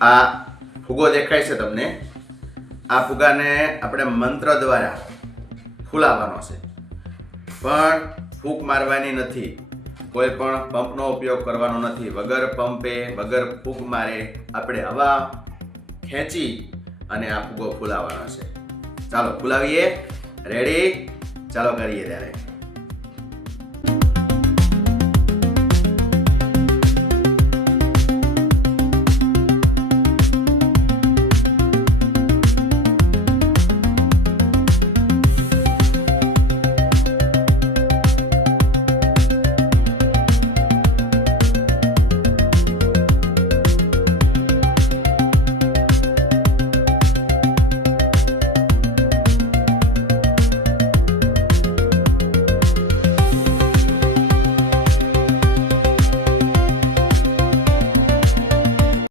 આ ફુગો દેખાય છે તમને, આ ફુગાને આપણે મંત્ર દ્વારા ફૂલાવવાનો છે, પણ ફૂંક મારવાની નથી, કોઈ પણ પંપનો ઉપયોગ કરવાનો નથી. વગર પંપે વગર ફૂંક મારે આપણે હવા ખેંચી અને આ ફુગો ફૂલાવવાનો છે. ચાલો ફૂલાવીએ. રેડી? ચાલો કરીએ ત્યારે.